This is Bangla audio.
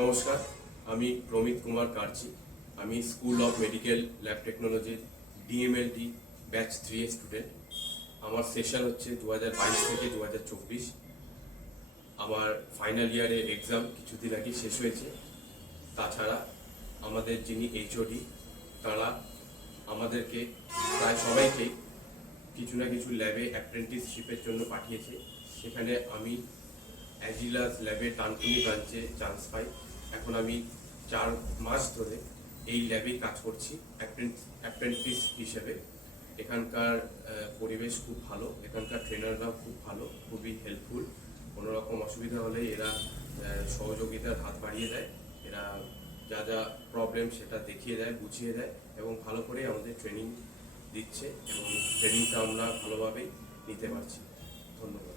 নমস্কার, আমি প্রমিত কুমার কার্জি। আমি স্কুল অফ মেডিকেল ল্যাব টেকনোলজির ডিএমএলটি ব্যাচ 3 এর স্টুডেন্ট। আমার সেশন হচ্ছে 2022 থেকে 2024। আমার ফাইনাল ইয়ারের এক্সাম কিছুদিন আগে শেষ হয়েছে। তাছাড়া আমাদের যিনি এইচওডি, তারা আমাদেরকে প্রায় সবাইকে কিছু না কিছু ল্যাবে অ্যাপ্রেন্টিসশিপের জন্য পাঠিয়েছে। সেখানে আমি অ্যাজিলাস ল্যাবে ডানকুনি ব্রাঞ্চে চান্স পাই। এখন আমি 4 মাস ধরে এই ল্যাবেই কাজ করছি অ্যাপ্রেন্টিস হিসেবে। এখানকার পরিবেশ খুব ভালো, এখানকার ট্রেনাররাও খুব ভালো, খুবই হেল্পফুল। কোনো রকম অসুবিধা হলে এরা সহযোগিতার হাত বাড়িয়ে দেয়। এরা যা যা প্রবলেম সেটা দেখিয়ে দেয়, বুঝিয়ে দেয় এবং ভালো করে আমাদের ট্রেনিং দিচ্ছে এবং ট্রেনিংটা আমরা ভালোভাবেই নিতে পারছি। ধন্যবাদ।